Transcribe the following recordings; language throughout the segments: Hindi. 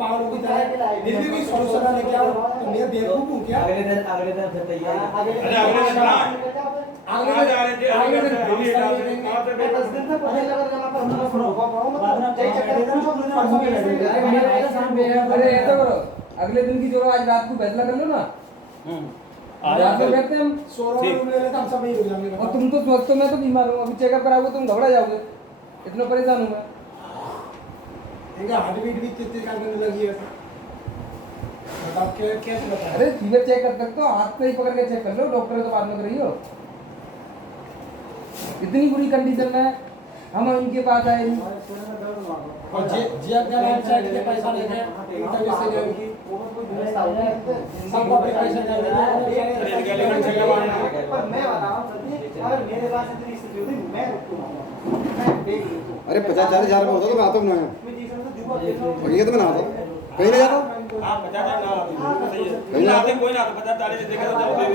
पागलों की तरह निर्भीक भी सॉल्यूशन लेके आओ तो मैं बेवकूफ हूं क्या? अगले दिन फिर तैयार। अगले दिन अगले दिन की जो आज रात को फैसला कर लो ना। रात में बैठते हम 16 रूम ले लेते हम सब यही हो जाएंगे। और तुम तो स्वस्थ हो, मैं तो बीमार हूँ। अभी चेकअप कराओगे तुम घबरा जाओगे, इतना परेशान हूँ मैं। इनका हार्ट बीट भी कितनी करने लगी है। बताओ कैसे बताओ? अरे फीवर चेक कर सकते हो, हाथ से ही पकड़ के चेक कर लो, डॉक्टर तो बाद में करियो। इतनी बुरी कंडीशन में हम इनके पास आए। और जी आपका वेबसाइट के पैसा लेके इंटरव्यू से गए की सब पे पैसा दे पर मैं बता रहा हूं अगर मेरे पास इतनी स्थिति होती मैं अरे 50,000 में होता तो मैं आता हूँ ना। बढ़िया तो मैं आता हूँ, कहीं नहीं जाता।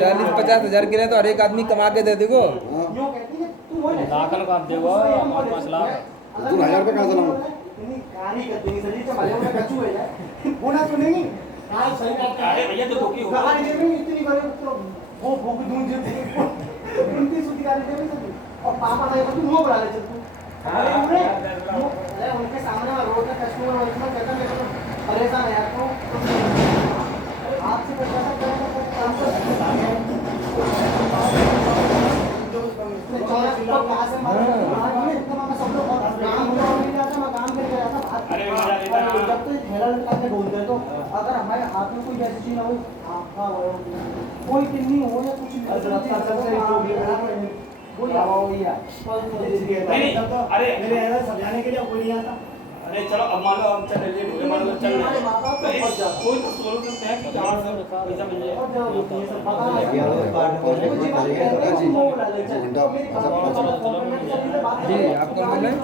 40-50 गिरे तो हर एक आदमी कमा के दे देगो। दाखल कर देगो 5 लाख। 2,000 रुपये कहाँ से लाऊं? इतनी कारी कर देंगे सर जी चमाले में कच्चू है यार होना तो नहीं। हां सही बात है। अरे भैया तो धोखी होगा। गाड़ी दे रही इतनी बड़ी तो वो भूख दूं जे उनकी सुधी गाड़ी दे रही सर और पापा नहीं तो मुंह बना ले चल तू। अरे उनके सामने में रोड का कस्टमर और इतना कहता मेरे को परेशान है यार तो आपसे पैसा करेंगे काम कर सब लोग काम करके जाता जब तो हेलमेट करके बोलते हैं तो अगर हमारे हाथ में कोई ऐसी चीज ना हो कोई किन्नी हो या कुछ अरे मेरे समझाने के लिए कोई नहीं आता। अरे चलो अब मान लो हम चल रहे हैं, मान लो चल रहे हैं, कोई तो सोल्यूशन है कि 400 पैसा मिल जाए। जी आप कौन बोल रहे हैं?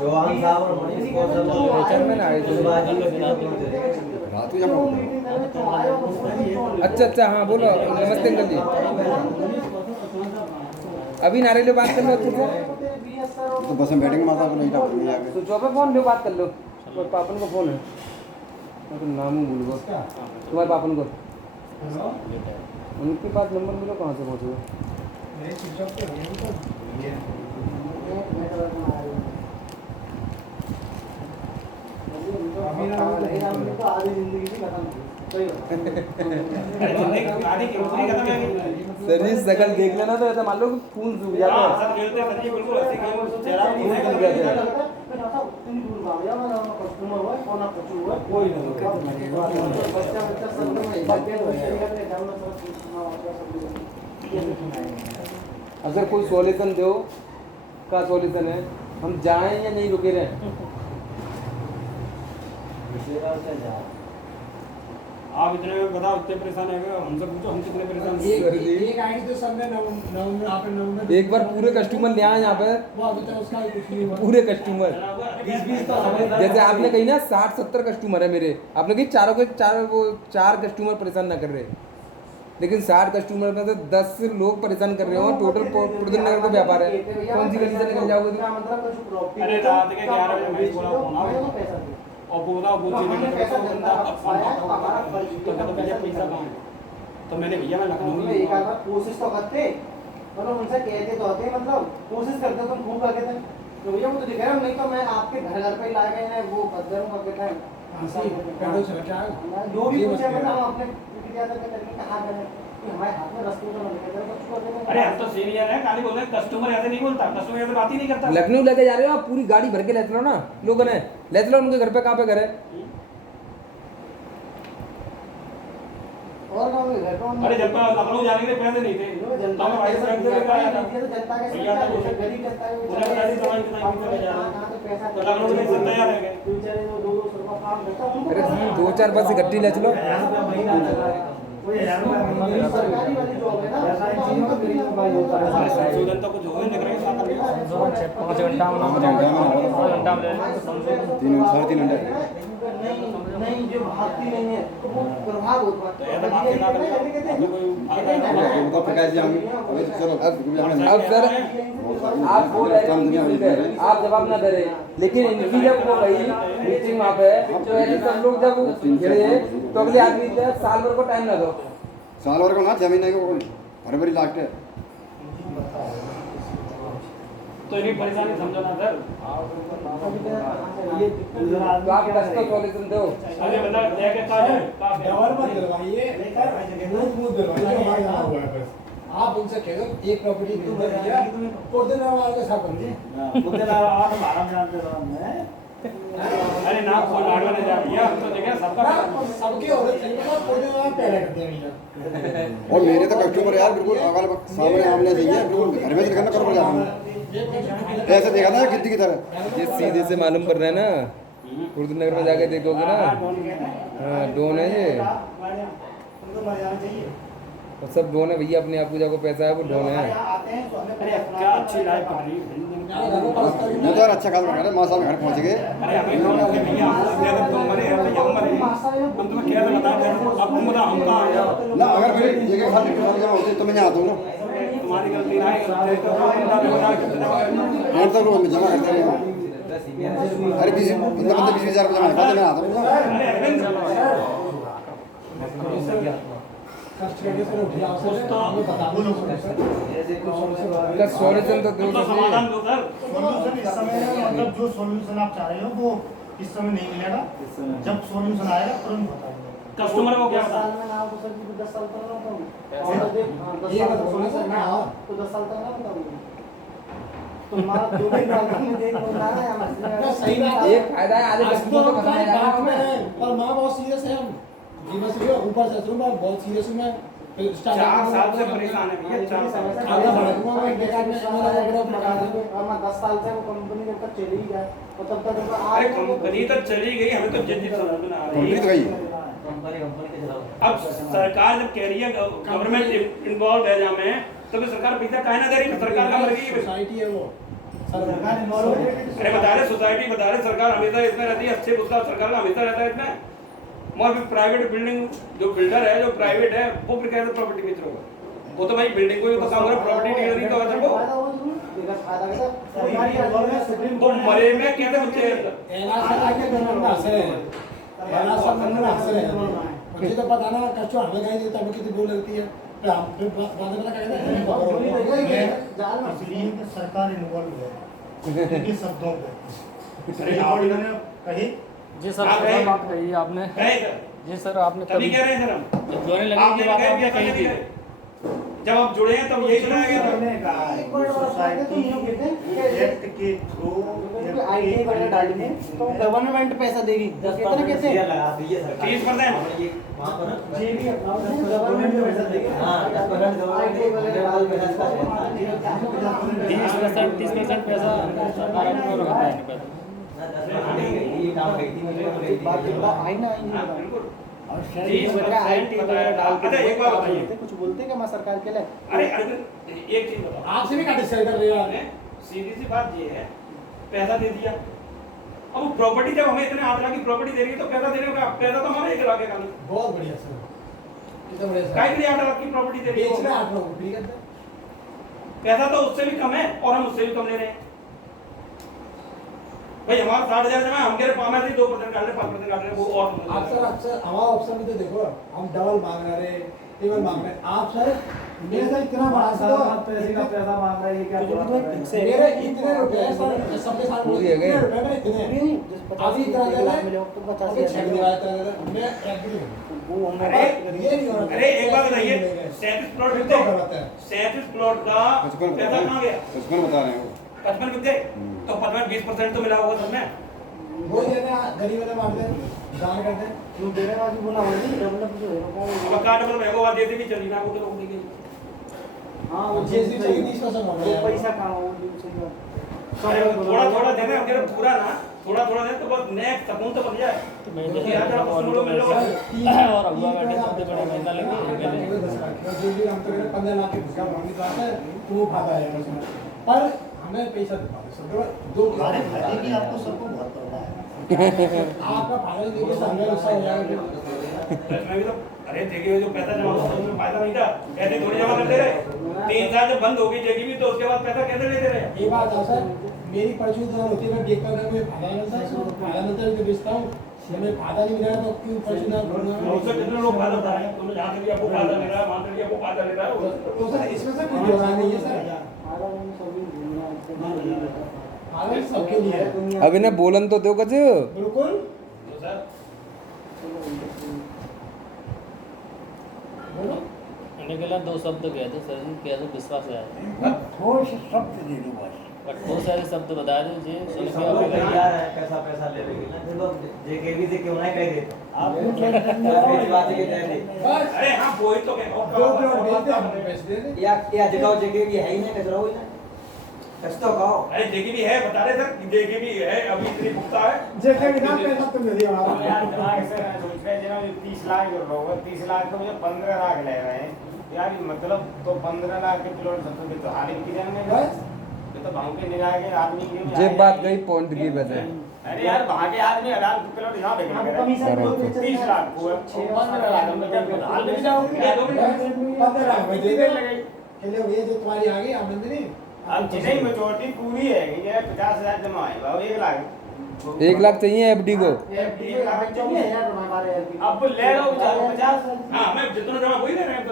चौहान साहब और मनीष चेयरमैन आए थे। रात को जब अच्छा हाँ बोलो। नमस्ते अंकल जी। अभी नारेलो बात कर लो अच्छे से। तो बस में बैठेंगे माता को नहीं था नहीं आके। तो जो पे फोन लो बात कर लो। और पापन को फोन है, मैं तो नाम ही भूल गया तुम्हारे पापन को। उनके पास नंबर मिलो कहाँ से पहुँचोगे? आधी जिंदगी की खत्म सर जी शकल देख लेना तो ऐसा मान लो कि खून सूख जाता है। अगर कोई सॉल्यूशन दो का सॉल्यूशन है, हम जाएं या नहीं रुके रहें? आप इतने में बताओ इतने परेशान है, हमसे पूछो हम कितने परेशान हैं। एक आईडी तो सबने नवंबर आप नवंबर एक बार पूरे कस्टमर ले आए यहाँ पे, वो अभी तक उसका ही कुछ नहीं हुआ। पूरे कस्टमर 20 तो समझदार। जैसे आपने कही ना 60-70 कस्टमर है मेरे, आपने कही चारों के चार कस्टमर परेशान ना कर रहे, लेकिन 60 कस्टमर में से 10 लोग परेशान कर रहे हो। टोटल प्रदूषण नगर का व्यापार है, कौन सी गली से निकल जाओगे? अरे रात के 11 बजे मैं बोला फोन आओ और बोला वो चीज पैसा बंदा तो भैया पैसा कहाँ है? तो मैंने भैया मैं लखनऊ में एक बार कोशिश तो करते, मतलब उनसे कहते तो आते, मतलब कोशिश करते तुम खूब करके थे तो भैया वो तो दिख रहा है, नहीं तो मैं आपके घर पे लाए गए ना वो बदलूं का कहता है जो भी पूछे मतलब हम अपने क्रिया करके कहा करें कि हमारे हाथ में रस्ते तो नहीं करते। अरे हम तो सीनियर है, खाली बोल रहे कस्टमर ऐसे नहीं बोलता, कस्टमर ऐसे बात ही नहीं करता। लखनऊ लेके जा रहे हो आप, पूरी गाड़ी भर के ले चलो ना लोगों ने, ले चलो उनके घर पे। कहाँ पे घर है? और कौन है घर? अरे जब लखनऊ जाने के लिए पैसे नहीं थे, जनता भाई फ्रेंड से लेकर आया था। जनता के भैया तो गरीब जनता उन्हें बता दी दवाई कितना चले जा रहा है, तो लखनऊ में जिंदा यार है बेचारे वो 200 रुपया काम करता उनको अरे 2-4 बस इकट्ठी ले चलो। सरकारी वाली जॉब है ना, जनता को जो है निकल के साथ 5 घंटा में 5 घंटा में 3-3.5 घंटे नहीं जो भागती नहीं है तो वो प्रभाव होता है। तो प्रकाश जी आएंगे अभी तो चलो अब सर आप बोल रहे हैं कि ठीक है, आप जवाब ना दे रहे, लेकिन इनकी जब वो गई मीटिंग वहाँ पे, तो ऐसे सब लोग जब गिरे तो अगले आदमी को साल भर को टाइम ना दो। साल भर को ना 6 महीने को फरवरी लास्ट है। तो इन्हीं परेशानी समझो ना सर। तो आप कष्ट का सॉल्यूशन दो। अरे बंदा लेके कहाँ जाए? डबल मत दिलवाइए, मूड दिलवाइए, हमारे यहाँ हुआ है बस। आप उनसे कह दो एक प्रॉपर्टी दे दिया, पुरदे वाले के साथ बन अरे ना फोन लाडवा ने जा दिया, हम तो देखे सबका सबके हो रहे चाहिए, पुरदे वाला पहले कर दिया भैया। और मेरे तो कस्टमर यार बिल्कुल अगल सामने आमने चाहिए, बिल्कुल घर में दिखाना कर पड़ जाता ऐसे देखा ना गिद्दी की तरह। ये सीधे से मालूम पड़ रहा है ना, उर्दू नगर में जाके देखोगे ना, हाँ डोन है ये, और सब डोन है भैया, अपने आप को जाको पैसा है वो डोन है। अरे क्या अच्छी लाइफ पड़ रही है। मैं तो यार अच्छा खास बना रहा माँ साहब घर पहुँच गए। अरे हमें कौन है भैया, हम तो मरे हैं तो हम मरे, हम तुम्हें क्या बता दें, अब तुम बता हम कहाँ आए? ना अगर मेरे जगह खाली जमा होती तो मैं यहाँ आता हूँ ना। तुम्हारी गलती नहीं है, तो हाँ तो रोज में जमा करते रहे। अरे 20,000 जमा करते मैं आता हूँ ना। सॉल्यूशन तो दो। समाधान दो सर। सॉल्यूशन इस समय मतलब जो सॉल्यूशन आप चाह रहे हो वो इस समय नहीं मिलेगा, जब सॉल्यूशन आएगा तुरंत बताएंगे। कस्टमर को क्या साल बताएं? में ना तो सर जी 10 साल तक ना बताऊँ, ऐसा? और देख हाँ 10 ये साल मत तक बोलो सर, मैं हाँ। तो 10 साल तक ना बताऊँगी। तुम्हारा जो भी बात में देख लो ना या ना, सही बात है। ये फायदा है, आधे कस्टमर को बताया जा रहा बात में है। है, पर माँ बहुत सीरियस है, हम जी बस ये ऊपर से सुन बहुत सीरियस हूँ मैं। 4 साल से परेशान है भैया, 4 साल से। आगे बढ़ूंगा मैं, बेकार में मेरा वो बड़ा मकान है। और मैं 10 साल से वो कंपनी जब तक चली ही जाए और तब तक अरे कंपनी तो चली गई, हमें तो जिस समझ में आ रही कंप्लीट है। गई। अब सरकार जब कह रही है गवर्नमेंट इन्वॉल्व है जहाँ में, तो फिर सरकार पैसा काहे ना दे रही? सरकार का मर गई है। सोसाइटी है वो, सरकार इन्वॉल्व है। अरे बता रहे सोसाइटी, बता रहे सरकार हमेशा इसमें रहती है, अच्छे उसका सरकार का हमेशा रहता है इसमें। और फिर प्राइवेट बिल्डिंग जो बिल्डर है, जो प्राइवेट है, वो फिर कैसे प्रॉपर्टी बेच रहा होगा? वो तो भाई बिल्डिंग को ही तो काम हो रहा है, प्रॉपर्टी डीलर ही तो है वो। तो मरे में कैसे बच्चे? मुझे तो पता ना कच्चो हमें गाई देता है कितनी बोल लगती है, फिर हम फिर बाद में कहते हैं इसलिए कि सरकार इन्वॉल्व है इनके शब्दों पे। अरे आप इन्होंने कही जी सर, आप गए? बात कही आपने। है सर, जी सर, आपने तभी कह रहे हैं सर हम। जब जोड़ने लगे आपने की बात कहा आपने भी कही थी। जब आप जुड़े हैं तब यही सुनाया गया था। मैंने कहा है कि सोसाइटी एक्ट के थ्रू आईटी वगैरह डालेंगे तो गवर्नमेंट पैसा देगी, कहते ना कैसे 30%। जी भी गवर्नमेंट पैसा देगी। आईटी वगैरह डाल के 20%, 30% पैसा सरकार को रखता है इनका। आई ना हाँ, बिल्कुल। और शहरी वगैरह आईटी वगैरह डाल के अच्छा, एक बात बताइए। कुछ बोलते हैं क्या मैं सरकार के लिए? अरे एक चीज बताओ, आपसे भी काटे शेयर कर रहे हो आपने सीधी सी बात ये है, पैसा दे दिया, अब वो प्रॉपर्टी जब हमें इतने 8 लाख की प्रॉपर्टी दे रही है तो पैसा देने का पैसा तो हमारा 1 लाख है खाली। बहुत बढ़िया सर, कितना बढ़िया काहे के लिए 8 लाख की प्रॉपर्टी दे रही है? बेच रहे हैं आप लोग, ठीक है पैसा तो उससे भी कम है और हम उससे भी कम ले रहे हैं। भाई हमारा 60,000 जमा है, हम कह रहे 5 में से 2% काट रहे, 5% काट रहे, वो और आप सर अक्सर हमारा ऑप्शन भी तो देखो, हम डबल मांग रहे हैं, टेबल मांग रहे हैं, आप सर मेरे से इतना बड़ा पैसे का पैसा मांग रहा है, ये क्या मेरे इतने रुपए हैं सर, सबके साथ बोल दिए गए रुपए में इतने अभी इतना दे रहे तो 50 अभी 6 दिन बाद इतना दे रहे, मैं एग्री हूं। वो हमने अरे बात करी। ये नहीं हो रहा। अरे एक बात बताइए, 37 प्लॉट बिक गए, 37 प्लॉट का पैसा कहाँ गया? 55 बता रहे हैं वो। 55 बिक गए, तो 55 20% तो मिला होगा सबने। वो देने गरीब वाले मांगते हैं, दान करते हैं। जो देने वाली बोला हो नहीं डेवलप जो है अब काट पर महंगो देते भी चली ना, वो तो रोक दी गई। हां वो जैसे चाहिए 20% हो वो गया पैसा कहां हो सही बात। अरे थोड़ा थोड़ा देने, हम कह रहे पूरा ना, थोड़ा थोड़ा दे तो बस नेक्स्ट सकून तो बन जाए। तो मैं तो यार आप सुनो मिल लो। और अगुआ बैठे सबसे बड़े महीना लगे। जो भी हम तो 15 लाख की भूखा मांगी तो आता है, तो वो खाता है उसमें, पर हमें पैसा दे दो हमारे फायदे की आपको सबको बहुत पता है। आपका फायदा देखिए सामने नुकसान हो जाएगा। मैं भी तो अरे देखिए जो पैसा जमा हुआ उसमें फायदा नहीं था, ऐसे थोड़ी जमा करते रहे। 3 साल जब बंद होगी जेगी भी तो उसके बाद पैसा कैसे लेते रहे? ये बात है सर, मेरी परचून जहाँ होती है मैं देखता हूँ मैं भाड़ा मिलता है, भाड़ा मिलता है तो बेचता हूँ, हमें भाड़ा नहीं मिला तो क्यों परचून उससे कितने लोग फायदा उठा रहे हैं? तुमने जहाँ से भी आपको फायदा ले रहा है, वहाँ से भी आपको फायदा ले रहा है। तो सर इसमें सर कोई जोड़ा नहीं है सर, भाड़ा सबके लिए है। अब इन्हें बोलन तो दो कुछ। बिल्कुल तो सर बोलो मैंने कहला 2 शब्द कह दो सर, कह दो विश्वास है। थोड़ा सा शब्द दे दो बस। बट बहुत सारे शब्द बता दो जी, सुन के सब लोग आप तैयार है पैसा ले लेगी ना, देखो जेकेबी से क्यों नहीं कह देते आप मेरी बात है कि बस अरे हाँ वही तो कह दो प्लॉट बेचते हैं, हमने पैसे दे दे। या जगह जेकेबी है ही नहीं, कचरा हुई ना कच तो कहो। अरे जेगी भी है, बता रहे सर जेगी भी है, अभी इतनी भुगता है। जैसे कि नाम पैसा तुम दे दिया हमारा। यार दिमाग से मैं सोच रहा है जनाब 30 लाख जो लोग 30 लाख तो मुझे 15 लाख ले रहे हैं यार, ये मतलब तो 15 लाख के प्लॉट सबसे तो हाल की जाने बस ये तो भाव के निराए के आदमी के ये बात गई पॉइंट की वजह। अरे यार वहां के आदमी हजार प्लॉट यहां बेच आप रहे हैं कमीशन दो बेच रहे 30 लाख को 15 लाख में क्या हाल में जाओगे? 15 लाख में दे दे चले ये जो तुम्हारी आ गई आमदनी अब जितनी मेचोरिटी पूरी है ये 50,000 जमा है बाबू 1 लाख 1 लाख चाहिए एफडी को। अब ले लो बेचारो 50 हाँ मैं जितना जमा वही ले रहे हैं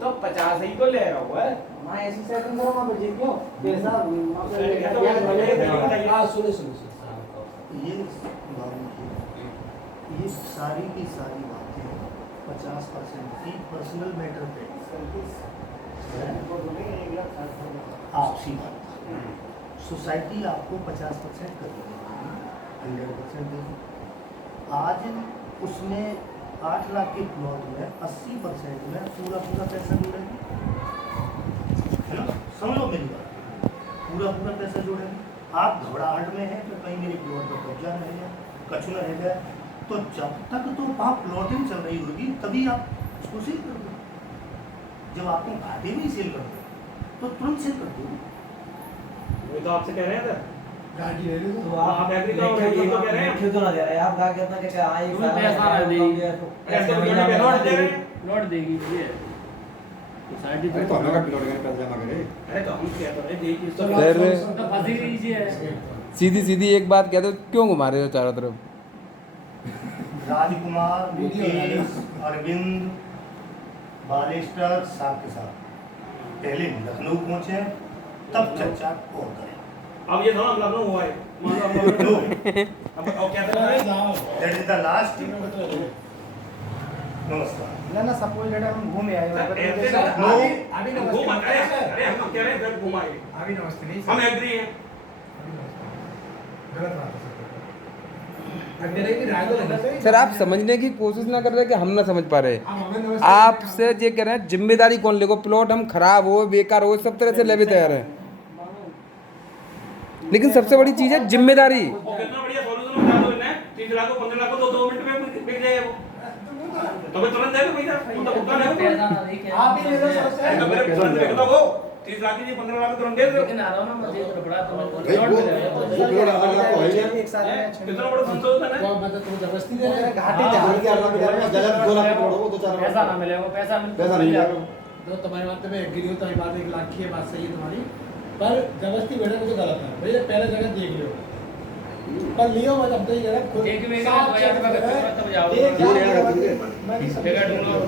तो 50 ही तो ले रहा हूँ है। मैं ऐसी सेटिंग करो वहां पर जीत क्यों पैसा हाँ सुनो ये सारी की सारी बातें 50% की पर्सनल मैटर पे आपसी बात। सोसाइटी आपको 50% कर देगी, 100% देगी। आज उसमें 8 लाख के प्लॉट में 80% में पूरा पैसा जोड़ेगी, है ना? समझो मेरी बात, पूरा पैसा जोड़ेगी। आप घबराहट में हैं तो कहीं मेरे प्लॉट पर कब्जा रह गया, कछु न रह गया, तो जब तक तो वहाँ प्लॉटिंग चल रही होगी तभी आप उसको सेल कर दो। जब आपको घाटे में ही सेल कर दो तो तुरंत सेल कर दो। वो तो आपसे कह रहे हैं सर, गाड़ी ले लो तो आप एग्री तो कह रहे हैं। क्यों तो ना दे रहे आप कहा कहता कि आई तुम्हें पैसा ना देगी। ऐसे भी जोड़ने पे लौट दे रहे हैं। प्लॉट देगी ये सोसाइटी अरे तो हमें का प्लॉट का पैसा जमा करे। अरे तो हम क्या कर रहे हैं यही चीज तो सर तो फंसी गई जी है। सीधी एक बात कह दो, क्यों घुमा रहे हो चारों तरफ? राजकुमार, मुकेश, अरविंद, बालेस्टर साहब के साथ पहले लखनऊ पहुंचे, तब चर्चा और करें। अब ये थोड़ा लखनऊ हुआ है, मान लो हम लोग अब क्या कर रहे हैं? That is the last. नमस्कार। ना सपोज डेटा हम घूमे आए वहाँ पर ऐसे जैसे- ना, अभी नमस्ते घूम अरे अरे हम कह रहे हैं सर घुमाए, अभी नमस्ते नहीं हम एग्री हैं। गलत बात है सर। अब मेरे की राय तो गलत है। सर आप समझने की कोशिश ना कर रहे कि हम ना समझ पा रहे। आप हमें नमस्ते आपसे ये कह रहे हैं जिम्मेदारी कौन लेगा? प्लॉट हम खराब हो बेकार हो सब तरह से लेवे तैयार है, लेकिन सबसे बड़ी चीज है जिम्मेदारी। वो कितना बढ़िया सॉल्यूशन बता दो इन्हें, 30 लाख को 15 लाख को 2 मिनट में बिक जाएगा वो। तो मैं तुरंत देगा भैया, वो तो भुगतान है वो। पैसा ना देगी। आप ही ले लो सर से। अरे तो मेरे तुरंत बिक दो वो 30 लाख की 15 लाख तुरंत दे दो। लेकिन आ रहा हूँ ना मुझे तो बड़ा तुम्हें भाई प्लॉट वो मिलेगा। प्लॉट आधा लाख को है ही। एक साल में कितना बड़ा संशोधन है। तो मतलब तुम जबरदस्ती दे रहे हैं। घाटे जा बोल के आधा लाख जगह 2 लाख का प्लॉट हो तो 4 पैसा ना मिलेगा, पैसा पैसा नहीं मिलेगा। तो तुम्हारी बात में एग्री हो, तुम्हारी बात 1 लाख की है, बात सही है तुम्हारी, पर जबरदस्ती बैठे मुझे गलत है भैया। पहले जगह देख लियो, पर लियो मत अब तो ये जगह खुद एक में साफ एक चेक तब जाओ। एक ये रहेगा, ठीक है। मैं नहीं जगह समझ- ढूंढो।